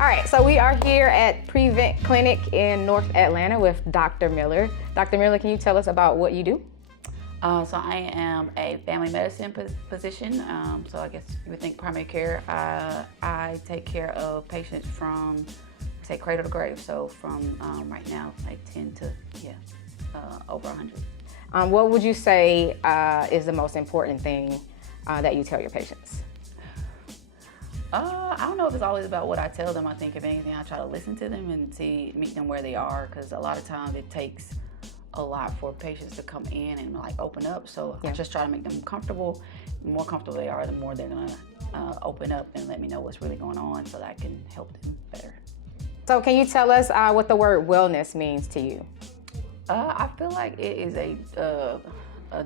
All right, so we are here at Prevent Clinic in North Atlanta with Dr. Miller. Dr. Miller, can you tell us about what you do? So I am a family medicine physician. So I guess you would think primary care. I take care of patients from, say, cradle to grave. So from right now, like 10 to over 100. What would you say is the most important thing that you tell your patients? I don't know if it's always about what I tell them. I think if anything, I try to listen to them and meet them where they are, because a lot of times it takes a lot for patients to come in and like open up. So I just try to make them comfortable. The more comfortable they are, the more they're gonna open up and let me know what's really going on, so that I can help them better. So can you tell us what the word wellness means to you? I feel like it is a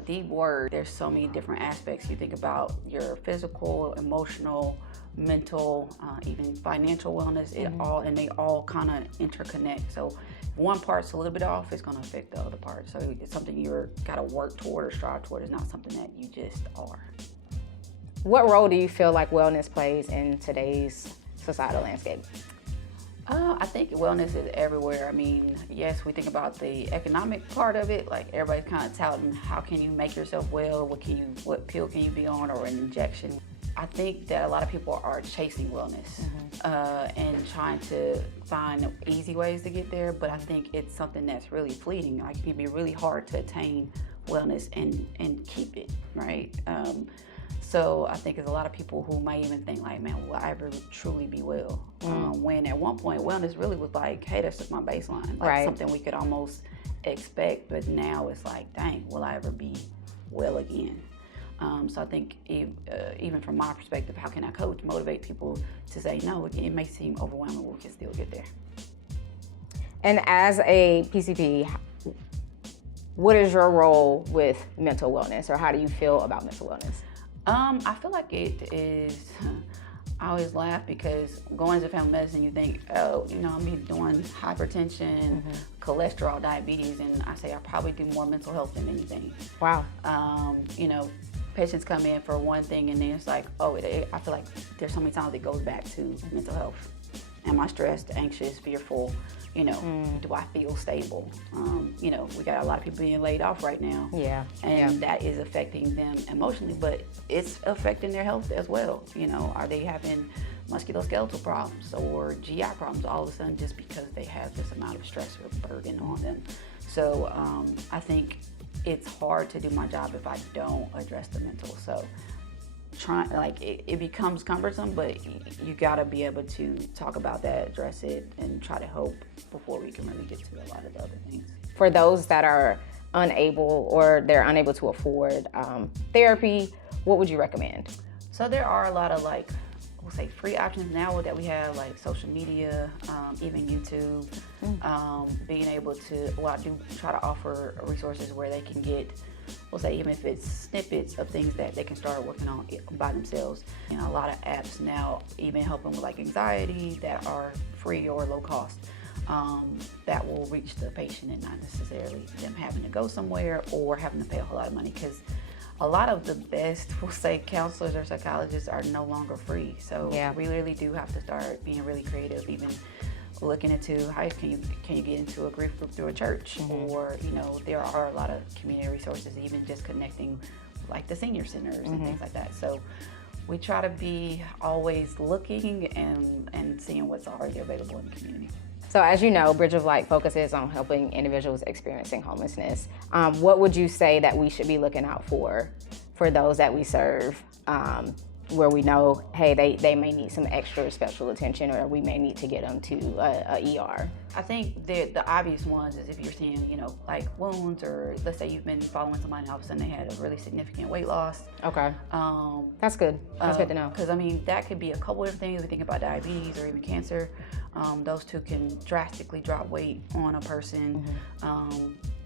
deep word. There's so many different aspects. You think about your physical, emotional, mental, even financial wellness. They all kind of interconnect. So if one part's a little bit off, it's going to affect the other part. So it's something you're got to work toward or strive toward. It's not something that you just are. What role do you feel like wellness plays in today's societal landscape? I think wellness is everywhere. I mean, yes, we think about the economic part of it. Like everybody's kind of touting, how can you make yourself well? What pill can you be on, or an injection? I think that a lot of people are chasing wellness and trying to find easy ways to get there. But I think it's something that's really fleeting. Like it can be really hard to attain wellness and keep it, right? So I think there's a lot of people who might even think like, man, will I ever truly be well? When at one point, wellness really was like, hey, that's just my baseline. Like something we could almost expect, but now it's like, dang, will I ever be well again? So I think even from my perspective, how can I coach, motivate people to say, no, it may seem overwhelming, but we can still get there. And as a PCP, what is your role with mental wellness, or how do you feel about mental wellness? I feel like it is, I always laugh because going into family medicine, you think, oh, I'm doing hypertension, cholesterol, diabetes, and I say I probably do more mental health than anything. Wow. Patients come in for one thing and then it's like, oh, I feel like there's so many times it goes back to mental health. Am I stressed, anxious, fearful? Do I feel stable? We got a lot of people being laid off right now. And that is affecting them emotionally, but it's affecting their health as well. Are they having musculoskeletal problems or GI problems all of a sudden just because they have this amount of stress or burden on them? So I think it's hard to do my job if I don't address the mental. So it becomes cumbersome, but you gotta be able to talk about that, address it, and try to help before we can really get to a lot of the other things. For those that are unable to afford therapy, what would you recommend? So there are a lot of we'll say free options now that we have, like social media, even YouTube, being able to, I do try to offer resources where they can get, we'll say, even if it's snippets of things that they can start working on by themselves. And a lot of apps now even help them with like anxiety that are free or low cost, that will reach the patient and not necessarily them having to go somewhere or having to pay a whole lot of money, because a lot of the best, we'll say, counselors or psychologists are no longer free. So we really do have to start being really creative, even looking into how can you get into a grief group through a church, or there are a lot of community resources, even just connecting like the senior centers and things like that. So we try to be always looking and seeing what's already available in the community. So as you know, Bridge of Light focuses on helping individuals experiencing homelessness. What would you say that we should be looking out for those that we serve, where we know, hey, they may need some extra special attention, or we may need to get them to a ER? I think the obvious ones is if you're seeing, like wounds, or let's say you've been following somebody and all of a sudden they had a really significant weight loss. Okay. That's good. That's good to know. Because that could be a couple of things. We think about diabetes or even cancer. Those two can drastically drop weight on a person.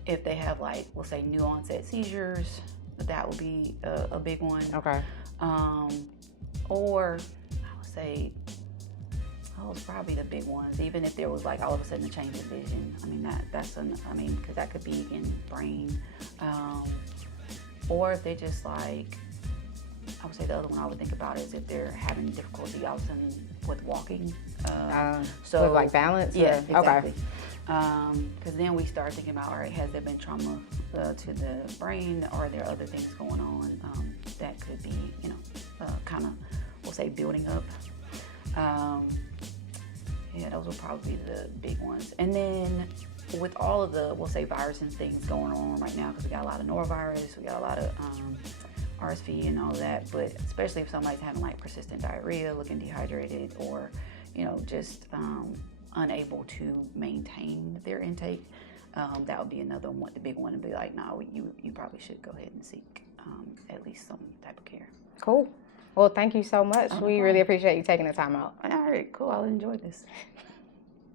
If they have, like, we'll say, new onset seizures, that would be a big one. Okay. Or I would say those probably the big ones. Even if there was like all of a sudden a change in vision, because that could be in brain, or if they just like, I would say the other one I would think about is if they're having difficulty all of a sudden with walking. So with like balance? Yeah, or? exactly. Because then we start thinking about, all right, has there been trauma to the brain, or are there other things going on that could be, kind of, we'll say, building up. Yeah, those will probably be the big ones. And then with all of the, we'll say, virus and things going on right now, because we got a lot of norovirus, we got a lot of RSV and all of that, but especially if somebody's having like persistent diarrhea, looking dehydrated, or, just unable to maintain their intake, that would be another one, the big one, to be like, no, you probably should go ahead and seek at least some type of care. Cool. Well, thank you so much. We really appreciate you taking the time out. All right, cool. I'll enjoy this.